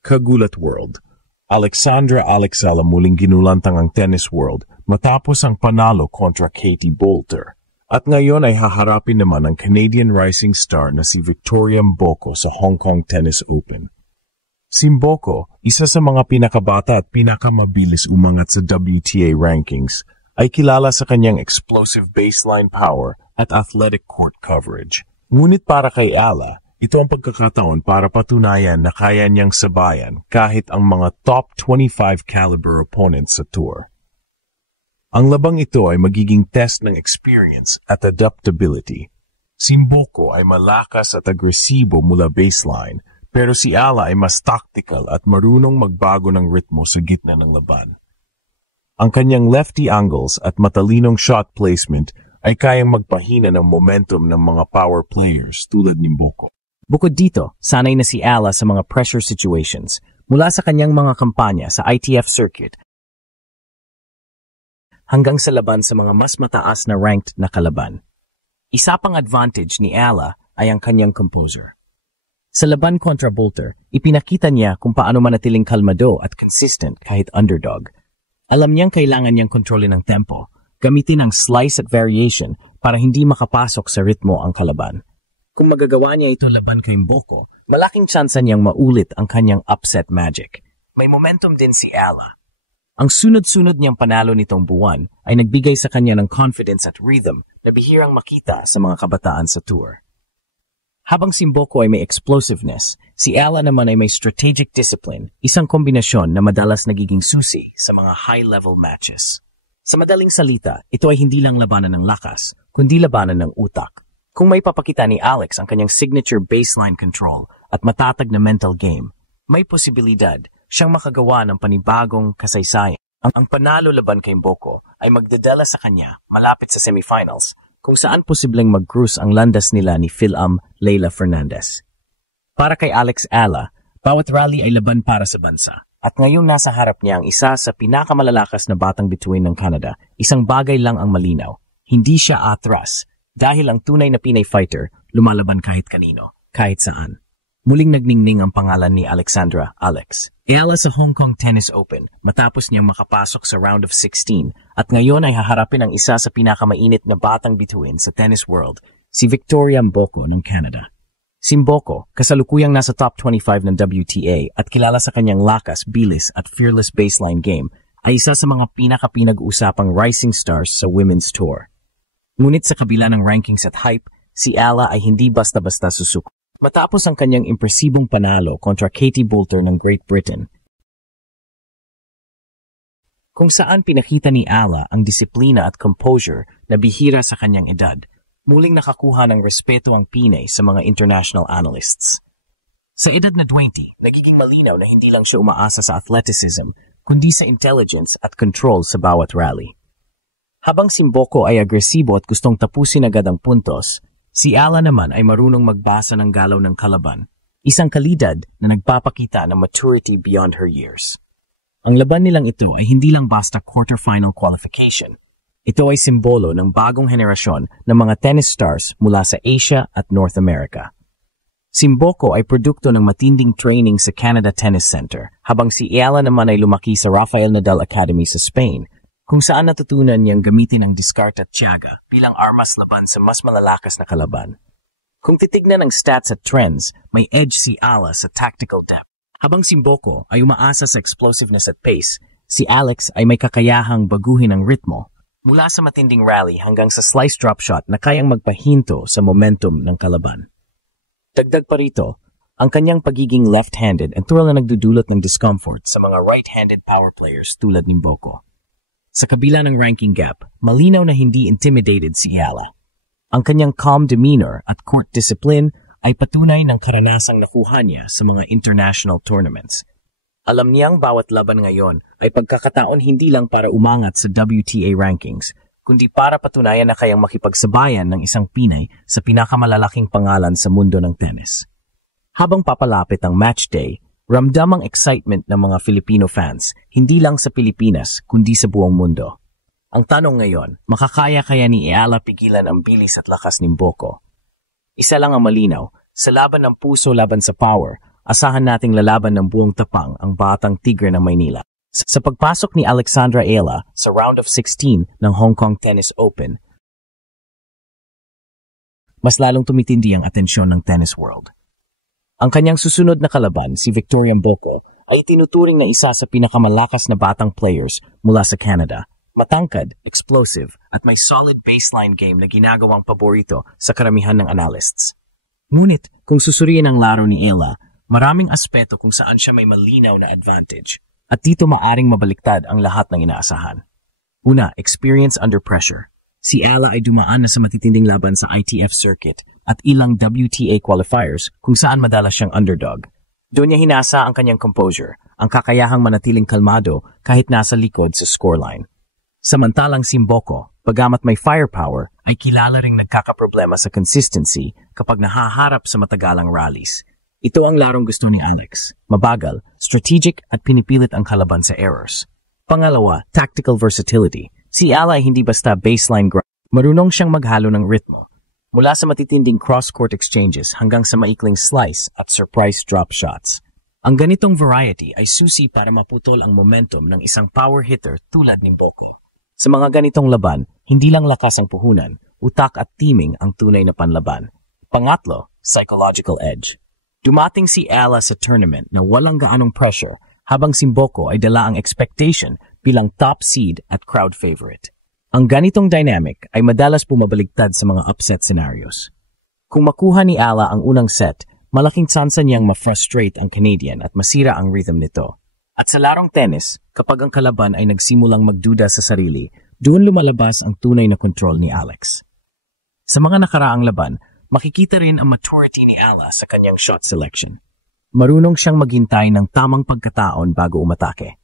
Kagulat World. Alexandra Alexala muling ginulantang ang tennis world matapos ang panalo kontra Katie Boulter. At ngayon ay haharapin naman ang Canadian rising star na si Victoria Mboko sa Hong Kong Tennis Open. Si Mboko, isa sa mga pinakabata at pinakamabilis umangat sa WTA rankings, ay kilala sa kanyang explosive baseline power at athletic court coverage. Ngunit para kay Ala, ito ang pagkakataon para patunayan na kaya niyang sabayan kahit ang mga top 25 caliber opponents sa tour. Ang labang ito ay magiging test ng experience at adaptability. Si Mboko ay malakas at agresibo mula baseline, pero si Ala ay mas tactical at marunong magbago ng ritmo sa gitna ng laban. Ang kanyang lefty angles at matalinong shot placement ay kayang magpahina ng momentum ng mga power players tulad ni Mboko. Bukod dito, sanay na si Ala sa mga pressure situations mula sa kanyang mga kampanya sa ITF circuit hanggang sa laban sa mga mas mataas na ranked na kalaban. Isa pang advantage ni Ala ay ang kanyang composure. Sa laban kontra Boulter, ipinakita niya kung paano manatiling kalmado at consistent kahit underdog. Alam niyang kailangan niyang kontrolin ang tempo, gamitin ang slice at variation para hindi makapasok sa ritmo ang kalaban. Kung magagawa niya ito laban kay Mboko, malaking tsansa niyang maulit ang kanyang upset magic. May momentum din si Ala. Ang sunod-sunod niyang panalo nitong buwan ay nagbigay sa kanya ng confidence at rhythm na bihirang makita sa mga kabataan sa tour. Habang si Mboko ay may explosiveness, si Ala naman ay may strategic discipline, isang kombinasyon na madalas nagiging susi sa mga high-level matches. Sa madaling salita, ito ay hindi lang labanan ng lakas, kundi labanan ng utak. Kung may papakita ni Alex ang kanyang signature baseline control at matatag na mental game, may posibilidad siyang makagawa ng panibagong kasaysayan. Ang panalo laban kay Mboko ay magdadala sa kanya malapit sa semifinals, kung saan posibleng mag-cruise ang landas nila ni Phil-Am Leylah Fernandez. Para kay Alex Ala, bawat rally ay laban para sa bansa. At ngayong nasa harap niya ang isa sa pinakamalalakas na batang bituin ng Canada, isang bagay lang ang malinaw. Hindi siya atras. Dahil ang tunay na Pinay fighter, lumalaban kahit kanino, kahit saan. Muling nagningning ang pangalan ni Alexandra Alex. Ala sa Hong Kong Tennis Open matapos niyang makapasok sa round of 16 at ngayon ay haharapin ang isa sa pinakamainit na batang bituin sa tennis world, si Victoria Mboko ng Canada. Si Mboko, kasalukuyang nasa top 25 ng WTA at kilala sa kanyang lakas, bilis at fearless baseline game, ay isa sa mga pinag-usapang rising stars sa women's tour. Ngunit sa kabila ng rankings at hype, si Ala ay hindi basta-basta susuko. Matapos ang kanyang impresibong panalo kontra Katie Boulter ng Great Britain, kung saan pinakita ni Ala ang disiplina at composure na bihira sa kanyang edad, muling nakakuha ng respeto ang Pinay sa mga international analysts. Sa edad na 20, nagiging malinaw na hindi lang siya umaasa sa athleticism, kundi sa intelligence at control sa bawat rally. Habang si Mboko ay agresibo at gustong tapusin agad ang puntos, si Ala naman ay marunong magbasa ng galaw ng kalaban, isang kalidad na nagpapakita ng maturity beyond her years. Ang laban nilang ito ay hindi lang basta quarterfinal qualification. Ito ay simbolo ng bagong henerasyon ng mga tennis stars mula sa Asia at North America. Si Mboko ay produkto ng matinding training sa Canada Tennis Center, habang si Ala naman ay lumaki sa Rafael Nadal Academy sa Spain, kung saan natutunan niyang gamitin ang diskarte at tiyaga bilang armas laban sa mas malalakas na kalaban. Kung titignan ang stats at trends, may edge si Ala sa tactical depth. Habang si Mboko ay umaasa sa explosiveness at pace, si Alex ay may kakayahang baguhin ang ritmo, mula sa matinding rally hanggang sa slice drop shot na kayang magpahinto sa momentum ng kalaban. Dagdag pa rito, ang kanyang pagiging left-handed ang tural na nagdudulot ng discomfort sa mga right-handed power players tulad ni Mboko. Sa kabila ng ranking gap, malinaw na hindi intimidated si Ala. Ang kanyang calm demeanor at court discipline ay patunay ng karanasang nakuha niya sa mga international tournaments. Alam niyang bawat laban ngayon ay pagkakataon hindi lang para umangat sa WTA rankings, kundi para patunayan na kayang makipagsabayan ng isang Pinay sa pinakamalalaking pangalan sa mundo ng tennis. Habang papalapit ang match day, ramdam ang excitement ng mga Filipino fans, hindi lang sa Pilipinas, kundi sa buong mundo. Ang tanong ngayon, makakaya kaya ni Ala pigilan ang bilis at lakas ni Mboko? Isa lang ang malinaw, sa laban ng puso laban sa power, asahan nating lalaban ng buong tapang ang batang tigre ng Maynila. Sa pagpasok ni Alexandra Ayala sa round of 16 ng Hong Kong Tennis Open, mas lalong tumitindi ang atensyon ng tennis world. Ang kanyang susunod na kalaban, si Victoria Mboko, ay tinuturing na isa sa pinakamalakas na batang players mula sa Canada. Matangkad, explosive, at may solid baseline game na ginagawang paborito sa karamihan ng analysts. Ngunit, kung susuriin ang laro ni Ayala, maraming aspeto kung saan siya may malinaw na advantage. At dito maaring mabaliktad ang lahat ng inaasahan. Una, experience under pressure. Si Ayala ay dumaan na sa matitinding laban sa ITF circuit at ilang WTA qualifiers kung saan madalas siyang underdog. Doon niya hinasa ang kanyang composure, ang kakayahang manatiling kalmado kahit nasa likod sa scoreline. Samantalang si Mboko, bagamat may firepower, ay kilala ring nagkakaproblema sa consistency kapag nahaharap sa matagalang rallies. Ito ang larong gusto ni Alex. Mabagal, strategic at pinipilit ang kalaban sa errors. Pangalawa, tactical versatility. Si Ayala ay hindi basta baseline grind. Marunong siyang maghalo ng ritmo. Mula sa matitinding cross-court exchanges hanggang sa maikling slice at surprise drop shots. Ang ganitong variety ay susi para maputol ang momentum ng isang power hitter tulad ni Mboko. Sa mga ganitong laban, hindi lang lakas ang puhunan, utak at teaming ang tunay na panlaban. Pangatlo, psychological edge. Dumating si Ayala sa tournament na walang gaanong pressure habang si Mboko ay dala ang expectation bilang top seed at crowd favorite. Ang ganitong dynamic ay madalas pumabaligtad sa mga upset scenarios. Kung makuha ni Ayala ang unang set, malaking tsansa niyang ma-frustrate ang Canadian at masira ang rhythm nito. At sa larong tennis, kapag ang kalaban ay nagsimulang magduda sa sarili, doon lumalabas ang tunay na kontrol ni Alex. Sa mga nakaraang laban, makikita rin ang maturity ni Ayala sa kanyang shot selection. Marunong siyang maghintay ng tamang pagkataon bago umatake.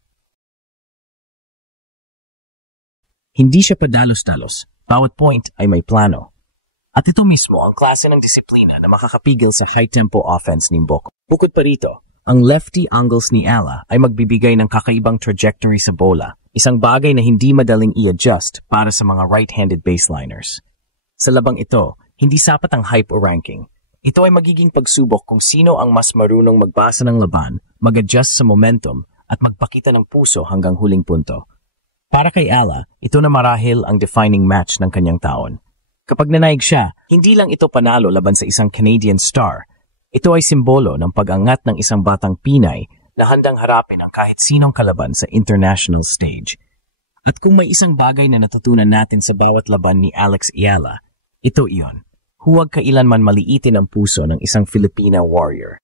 Hindi siya padalos-dalos, bawat point ay may plano. At ito mismo ang klase ng disiplina na makakapigil sa high-tempo offense ni Mboko. Bukod pa rito, ang lefty angles ni Ayala ay magbibigay ng kakaibang trajectory sa bola, isang bagay na hindi madaling i-adjust para sa mga right-handed baseliners. Sa labang ito, hindi sapat ang hype o ranking. Ito ay magiging pagsubok kung sino ang mas marunong magbasa ng laban, mag-adjust sa momentum, at magpakita ng puso hanggang huling punto. Para kay Ayala, ito na marahil ang defining match ng kanyang taon. Kapag nanaig siya, hindi lang ito panalo laban sa isang Canadian star. Ito ay simbolo ng pag-angat ng isang batang Pinay na handang harapin ang kahit sinong kalaban sa international stage. At kung may isang bagay na natutunan natin sa bawat laban ni Alex Ayala, ito iyon. Huwag kailanman maliitin ang puso ng isang Filipina warrior.